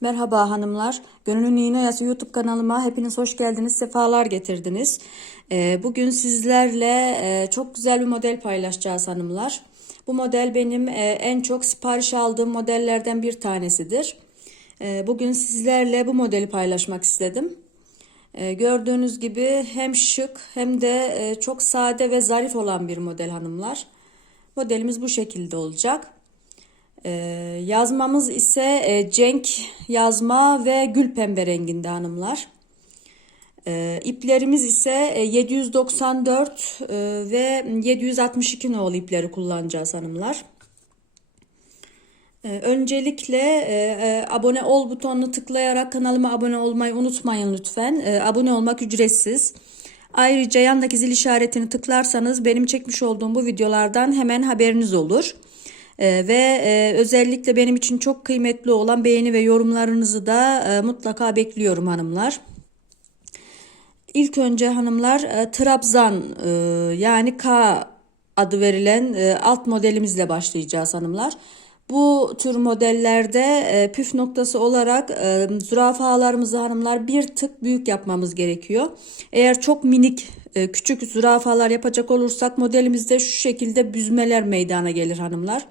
Merhaba hanımlar. Gönülün İğne Oyası YouTube kanalıma hepiniz hoş geldiniz, sefalar getirdiniz. Ee, Bugün sizlerle e, çok güzel bir model paylaşacağız hanımlar. Bu model benim e, en çok sipariş aldığım modellerden bir tanesidir. E, Bugün sizlerle bu modeli paylaşmak istedim. E, Gördüğünüz gibi hem şık hem de e, çok sade ve zarif olan bir model hanımlar. Modelimiz bu şekilde olacak. Ee, yazmamız ise e, Cenk yazma ve gül pembe renginde hanımlar. Ee, iplerimiz ise e, 794 e, ve 762 nolu ipleri kullanacağız hanımlar. Ee, öncelikle e, e, abone ol butonunu tıklayarak kanalıma abone olmayı unutmayın lütfen. E, abone olmak ücretsiz. Ayrıca yandaki zil işaretini tıklarsanız benim çekmiş olduğum bu videolardan hemen haberiniz olur. Ee, ve e, özellikle benim için çok kıymetli olan beğeni ve yorumlarınızı da e, mutlaka bekliyorum hanımlar. İlk önce hanımlar e, Trabzan e, yani K adı verilen e, alt modelimizle başlayacağız hanımlar. Bu tür modellerde e, püf noktası olarak e, zürafalarımızı hanımlar bir tık büyük yapmamız gerekiyor. Eğer çok minik e, küçük zürafalar yapacak olursak modelimizde şu şekilde büzmeler meydana gelir hanımlar.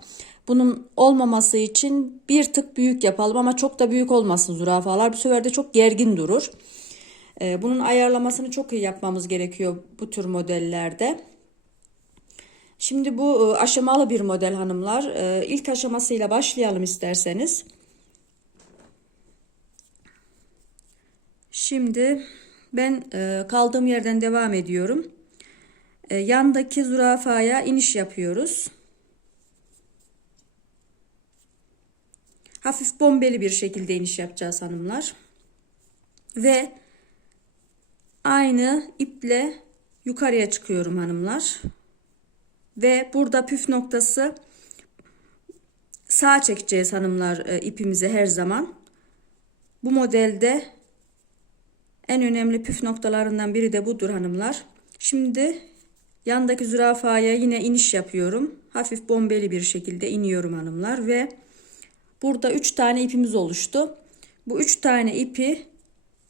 Bunun olmaması için bir tık büyük yapalım ama çok da büyük olmasın zürafalar. Bu sefer de çok gergin durur. Bunun ayarlamasını çok iyi yapmamız gerekiyor bu tür modellerde. Şimdi bu e, aşamalı bir model hanımlar. E, İlk aşamasıyla başlayalım isterseniz. Şimdi ben e, kaldığım yerden devam ediyorum. Yandaki zürafaya iniş yapıyoruz. Hafif bombeli bir şekilde iniş yapacağız hanımlar. Ve aynı iple yukarıya çıkıyorum hanımlar. Ve burada püf noktası sağ çekeceğiz hanımlar e, ipimizi her zaman. Bu modelde en önemli püf noktalarından biri de budur hanımlar. Şimdi yandaki zürafaya yine iniş yapıyorum. Hafif bombeli bir şekilde iniyorum hanımlar ve burada 3 tane ipimiz oluştu. Bu 3 tane ipi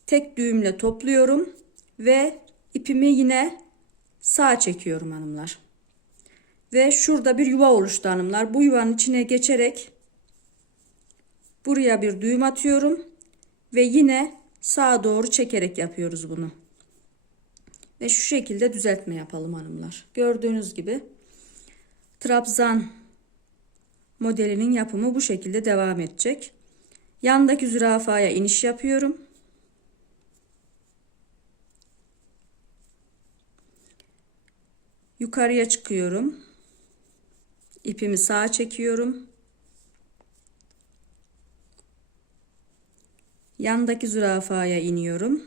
tek düğümle topluyorum ve ipimi yine sağ çekiyorum hanımlar. Ve şurada bir yuva oluştu hanımlar. Bu yuvanın içine geçerek buraya bir düğüm atıyorum. Ve yine sağa doğru çekerek yapıyoruz bunu. Ve şu şekilde düzeltme yapalım hanımlar. Gördüğünüz gibi trabzan modelinin yapımı bu şekilde devam edecek. Yandaki zürafaya iniş yapıyorum. Yukarıya çıkıyorum ipimi sağa çekiyorum. Yandaki zürafaya iniyorum.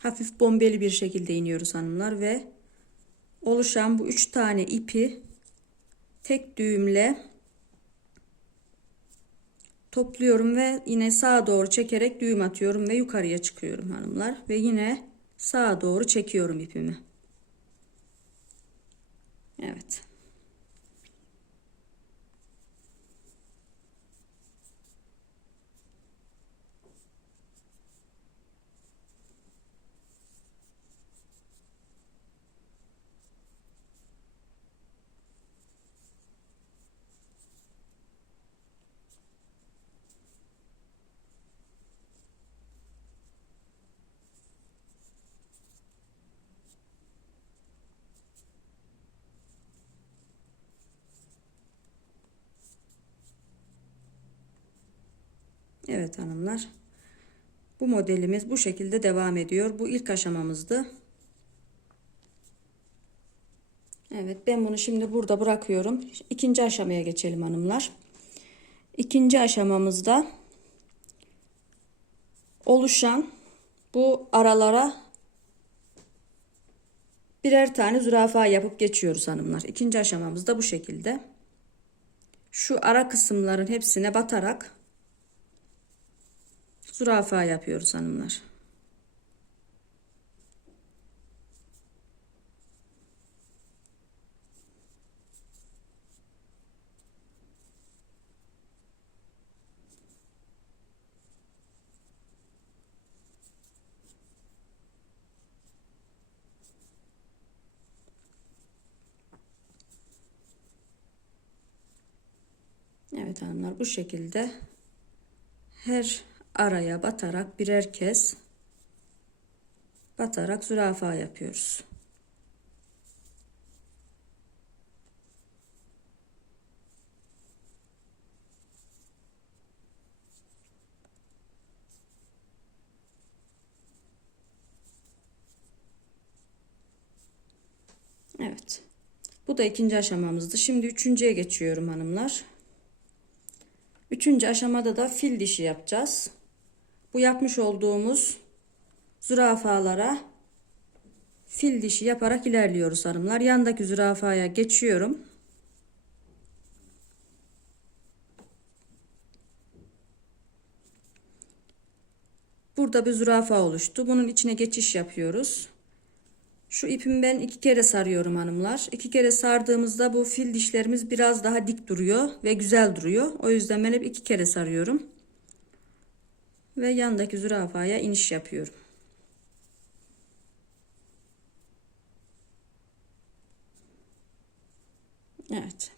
Hafif bombeli bir şekilde iniyoruz hanımlar ve oluşan bu üç tane ipi tek düğümle topluyorum ve yine sağa doğru çekerek düğüm atıyorum ve yukarıya çıkıyorum hanımlar ve yine sağa doğru çekiyorum ipimi. Evet. Evet hanımlar. Bu modelimiz bu şekilde devam ediyor. Bu ilk aşamamızdı. Evet ben bunu şimdi burada bırakıyorum. İkinci aşamaya geçelim hanımlar. İkinci aşamamızda oluşan bu aralara birer tane zürafa yapıp geçiyoruz hanımlar. İkinci aşamamız da bu şekilde. Şu ara kısımların hepsine batarak zürafa yapıyoruz hanımlar. Evet hanımlar bu şekilde her araya batarak birer kez batarak zürafa yapıyoruz. Evet. Bu da ikinci aşamamızdı. Şimdi üçüncüye geçiyorum hanımlar. Üçüncü aşamada da fil dişi yapacağız. Bu yapmış olduğumuz zürafalara fil dişi yaparak ilerliyoruz hanımlar. Yandaki zürafaya geçiyorum. Burada bir zürafa oluştu. Bunun içine geçiş yapıyoruz. Şu ipimi ben iki kere sarıyorum hanımlar. İki kere sardığımızda bu fil dişlerimiz biraz daha dik duruyor ve güzel duruyor. O yüzden ben hep iki kere sarıyorum. Ve yandaki zürafaya iniş yapıyorum. Evet.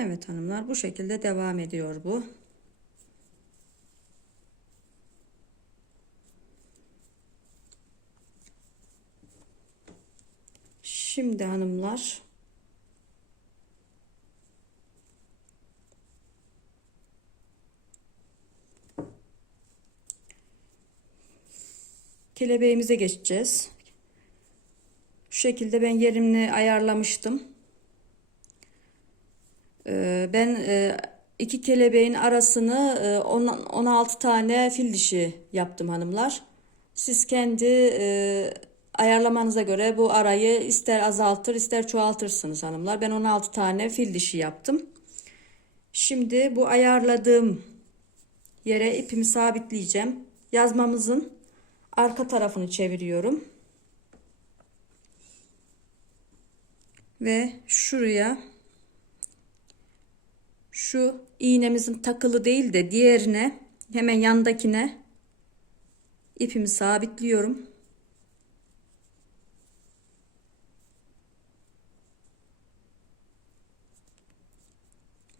Evet hanımlar bu şekilde devam ediyor bu. Şimdi hanımlar kelebeğimize geçeceğiz. Şu şekilde ben yerimini ayarlamıştım. Ee, ben e, iki kelebeğin arasını e, 16 tane fil dişi yaptım hanımlar. Siz kendi e, ayarlamanıza göre bu arayı ister azaltır ister çoğaltırsınız hanımlar. Ben 16 tane fil dişi yaptım. Şimdi bu ayarladığım yere ipimi sabitleyeceğim. Yazmamızın arka tarafını çeviriyorum. Ve şuraya şu iğnemizin takılı değil de diğerine hemen yandakine ipimi sabitliyorum.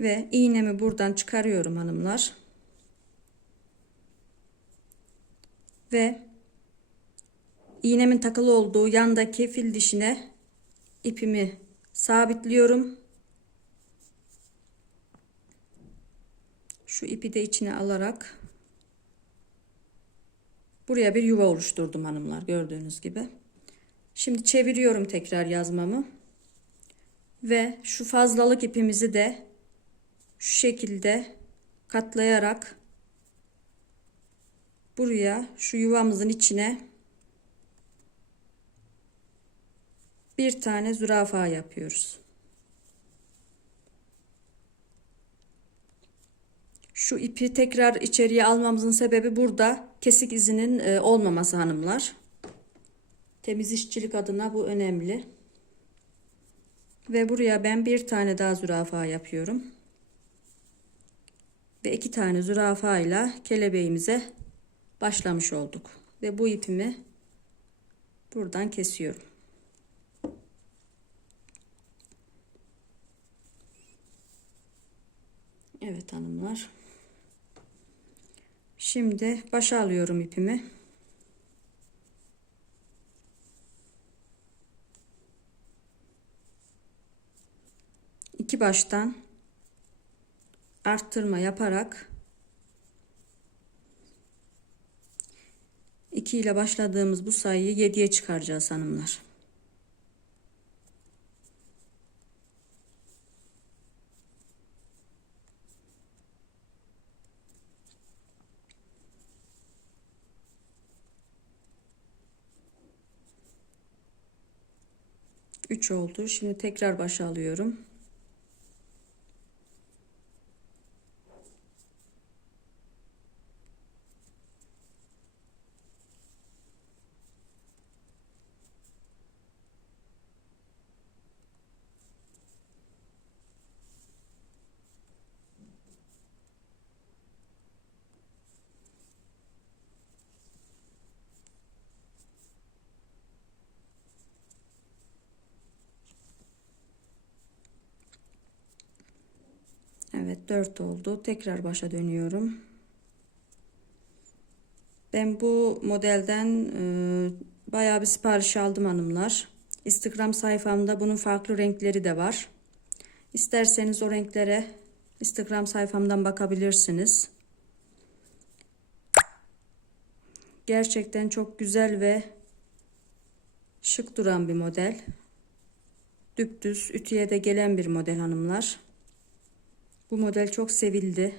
Ve iğnemi buradan çıkarıyorum hanımlar. Ve iğnemin takılı olduğu yandaki fil dişine ipimi sabitliyorum. Şu ipi de içine alarak buraya bir yuva oluşturdum hanımlar gördüğünüz gibi. Şimdi çeviriyorum tekrar yazmamı. Ve şu fazlalık ipimizi de şu şekilde katlayarak buraya şu yuvamızın içine bir tane zürafa yapıyoruz. Şu ipi tekrar içeriye almamızın sebebi burada kesik izinin e, olmaması hanımlar. Temiz işçilik adına bu önemli. Ve buraya ben bir tane daha zürafa yapıyorum. Ve iki tane zürafa ile kelebeğimize başlamış olduk. Ve bu ipimi buradan kesiyorum. Evet hanımlar. Şimdi başa alıyorum ipimi. İki baştan arttırma yaparak 2 ile başladığımız bu sayıyı 7'ye çıkaracağız hanımlar. Üç oldu. Şimdi tekrar başa alıyorum. Evet 4 oldu. Tekrar başa dönüyorum. Ben bu modelden e, bayağı bir sipariş aldım hanımlar. Instagram sayfamda bunun farklı renkleri de var. İsterseniz o renklere Instagram sayfamdan bakabilirsiniz. Gerçekten çok güzel ve şık duran bir model. Düptüz ütüye de gelen bir model hanımlar. Bu model çok sevildi.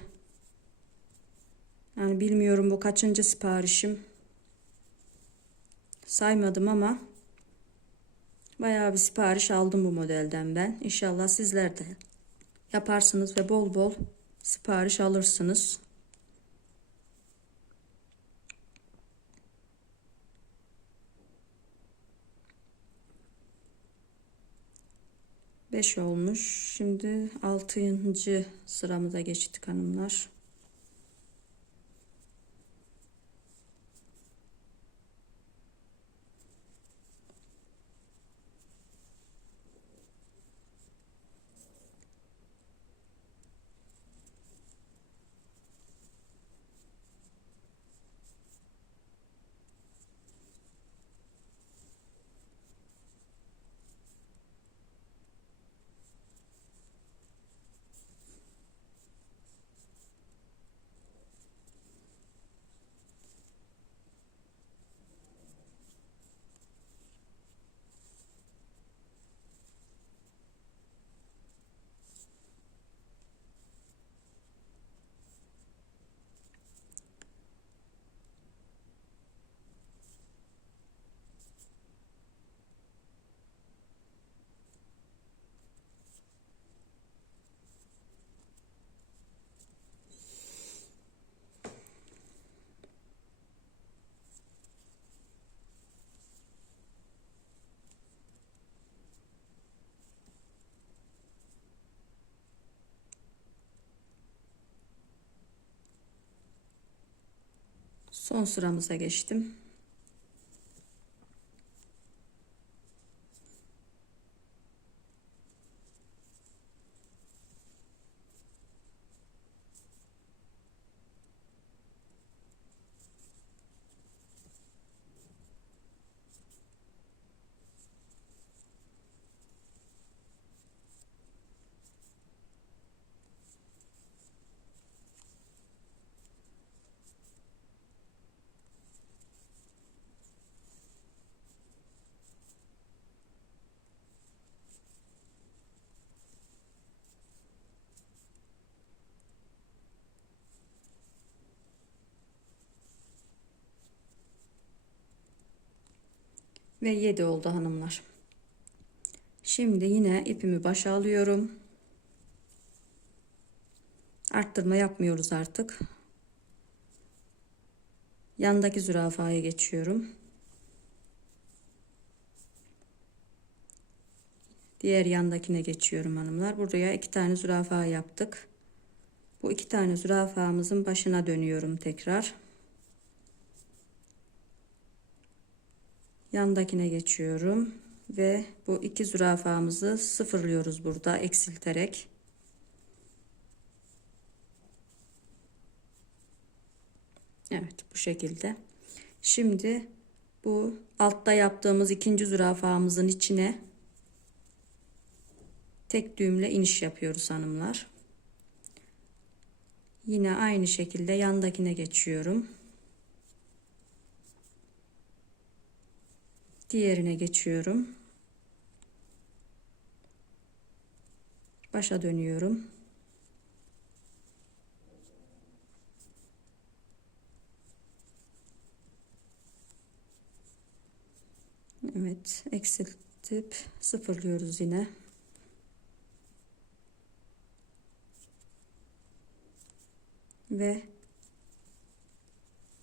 Yani bilmiyorum bu kaçıncı siparişim. Saymadım ama bayağı bir sipariş aldım bu modelden ben. İnşallah sizler de yaparsınız ve bol bol sipariş alırsınız. Beş olmuş. Şimdi altıncı sıramıza geçtik hanımlar. Son sıramıza geçtim. Ve 7 oldu hanımlar. Şimdi yine ipimi başa alıyorum. Arttırma yapmıyoruz artık. Yandaki zürafaya geçiyorum. Diğer yandakine geçiyorum hanımlar. Buraya iki tane zürafa yaptık. Bu iki tane zürafamızın başına dönüyorum tekrar. Yandakine geçiyorum ve bu iki zürafamızı sıfırlıyoruz burada eksilterek. Evet bu şekilde. Şimdi bu altta yaptığımız ikinci zürafamızın içine tek düğümle iniş yapıyoruz hanımlar. Yine aynı şekilde yandakine geçiyorum. Diğerine geçiyorum. Başa dönüyorum. Evet, eksiltip sıfırlıyoruz yine. Ve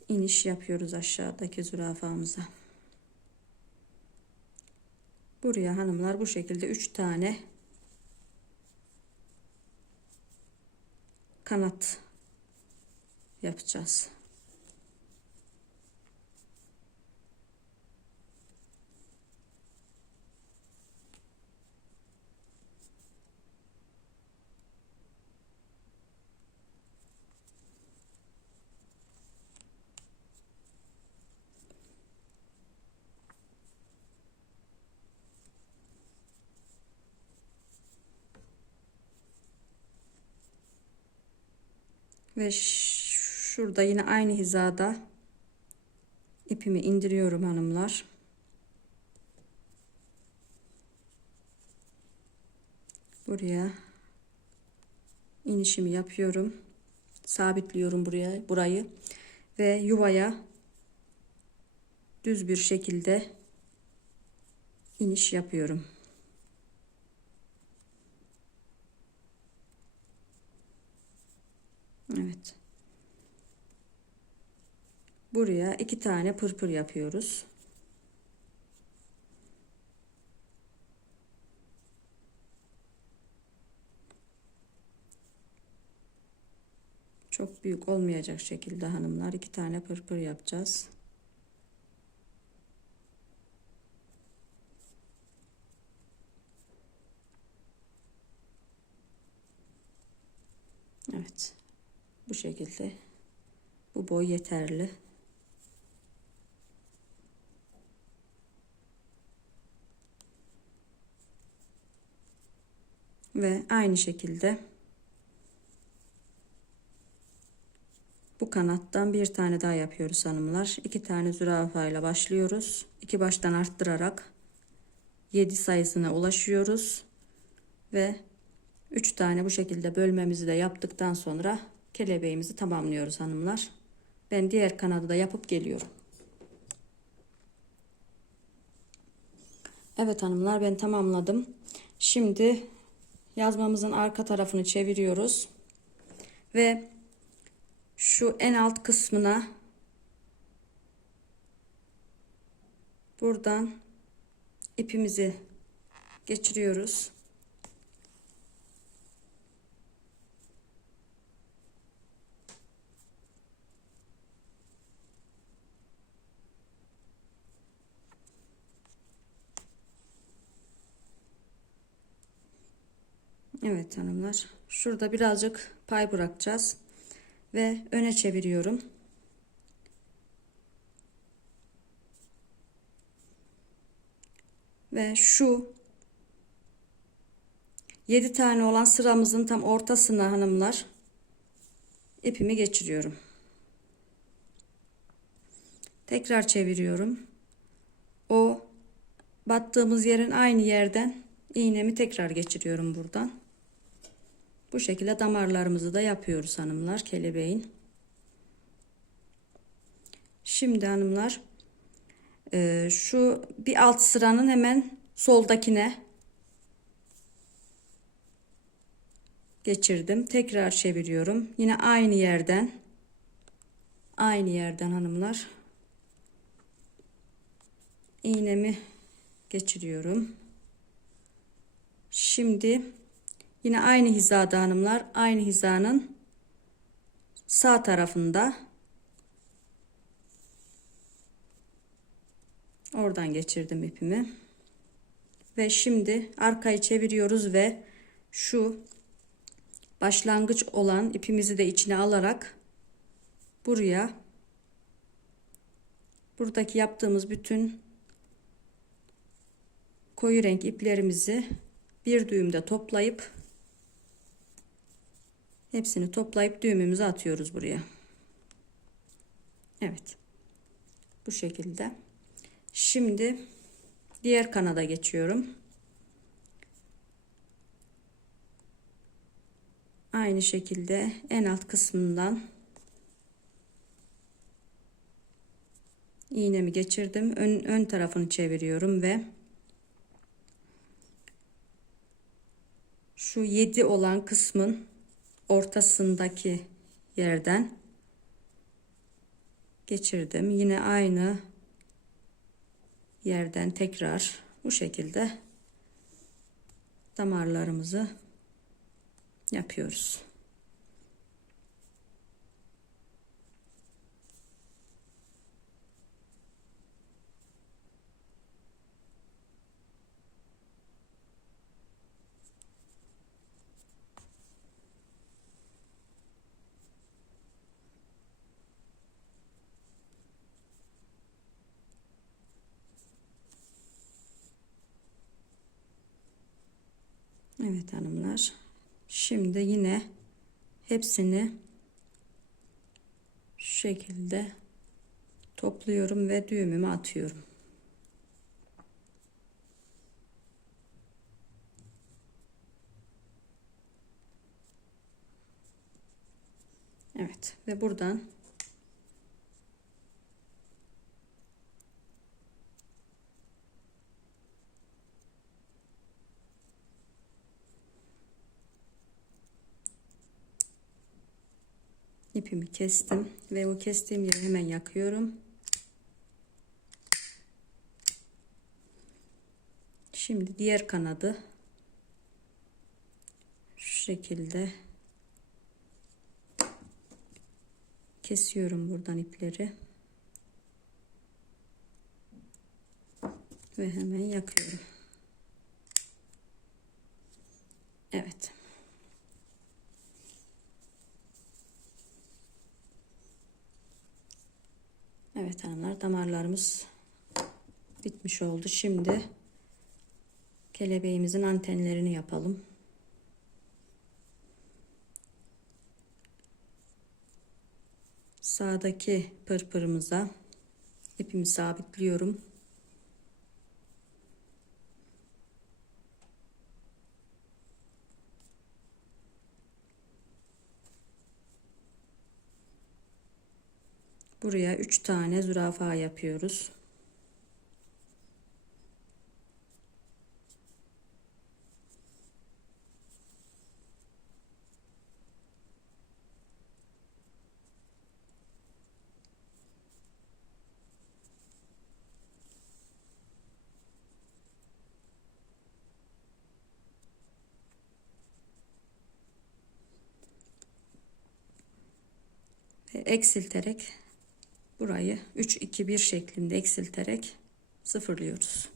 iniş yapıyoruz aşağıdaki zürafamıza. Buraya hanımlar bu şekilde 3 tane kanat yapacağız. Ve şurada yine aynı hizada ipimi indiriyorum hanımlar. Buraya inişimi yapıyorum. Sabitliyorum buraya burayı ve yuvaya düz bir şekilde iniş yapıyorum. Evet. Buraya iki tane pırpır yapıyoruz. Çok büyük olmayacak şekilde hanımlar iki tane pırpır yapacağız. Evet. Bu şekilde. Bu boy yeterli. Ve aynı şekilde bu kanattan bir tane daha yapıyoruz hanımlar. İki tane zürafa ile başlıyoruz. İki baştan arttırarak 7 sayısına ulaşıyoruz. Ve 3 tane bu şekilde bölmemizi de yaptıktan sonra kelebeğimizi tamamlıyoruz hanımlar. Ben diğer kanadı da yapıp geliyorum. Evet hanımlar ben tamamladım. Şimdi yazmamızın arka tarafını çeviriyoruz. Ve şu en alt kısmına buradan ipimizi geçiriyoruz. Evet hanımlar. Şurada birazcık pay bırakacağız. Ve öne çeviriyorum. Ve şu 7 tane olan sıramızın tam ortasına hanımlar ipimi geçiriyorum. Tekrar çeviriyorum. O battığımız yerin aynı yerden iğnemi tekrar geçiriyorum buradan. Bu şekilde damarlarımızı da yapıyoruz hanımlar kelebeğin. Şimdi hanımlar e, şu bir alt sıranın hemen soldakine geçirdim. Tekrar çeviriyorum. Yine aynı yerden aynı yerden hanımlar iğnemi geçiriyorum. Şimdi Yine aynı hizada hanımlar. Aynı hizanın sağ tarafında. Oradan geçirdim ipimi. Ve şimdi arkayı çeviriyoruz ve şu başlangıç olan ipimizi de içine alarak buraya buradaki yaptığımız bütün koyu renk iplerimizi bir düğümde toplayıp hepsini toplayıp düğümümüzü atıyoruz buraya. Evet. Bu şekilde. Şimdi diğer kanada geçiyorum. Aynı şekilde en alt kısmından iğnemi geçirdim. Ön, ön tarafını çeviriyorum ve şu 7 olan kısmın ortasındaki yerden geçirdim. Yine aynı yerden tekrar bu şekilde damarlarımızı yapıyoruz. Evet hanımlar. Şimdi yine hepsini şu şekilde topluyorum ve düğümümü atıyorum. Evet ve buradan ipimi kestim ve o kestiğim yeri hemen yakıyorum. Şimdi diğer kanadı şu şekilde kesiyorum buradan ipleri ve hemen yakıyorum. Evet. Evet hanımlar damarlarımız bitmiş oldu. Şimdi kelebeğimizin antenlerini yapalım. Sağdaki pırpırımıza ipimi sabitliyorum. Buraya 3 tane zürafa yapıyoruz. Eksilterek burayı 3 2 1 şeklinde eksilterek sıfırlıyoruz.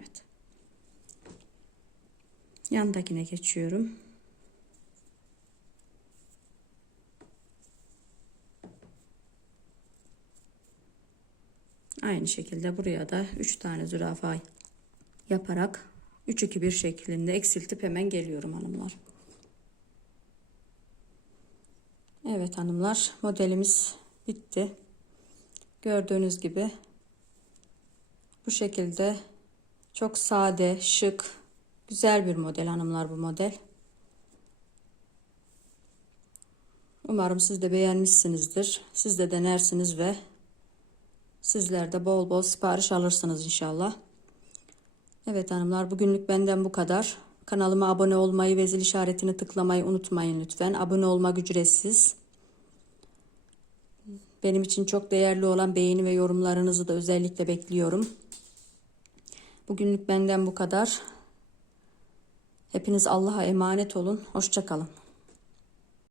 Evet. Yandakine geçiyorum. Aynı şekilde buraya da 3 tane zürafa yaparak 3 2 1 şeklinde eksiltip hemen geliyorum hanımlar. Evet hanımlar modelimiz bitti. Gördüğünüz gibi bu şekilde çok sade, şık, güzel bir model hanımlar bu model. Umarım siz de beğenmişsinizdir. Siz de denersiniz ve sizler de bol bol sipariş alırsınız inşallah. Evet hanımlar bugünlük benden bu kadar. Kanalıma abone olmayı ve zil işaretini tıklamayı unutmayın lütfen. Abone olmak ücretsiz. Benim için çok değerli olan beğeni ve yorumlarınızı da özellikle bekliyorum. Bugünlük benden bu kadar. Hepiniz Allah'a emanet olun. Hoşçakalın.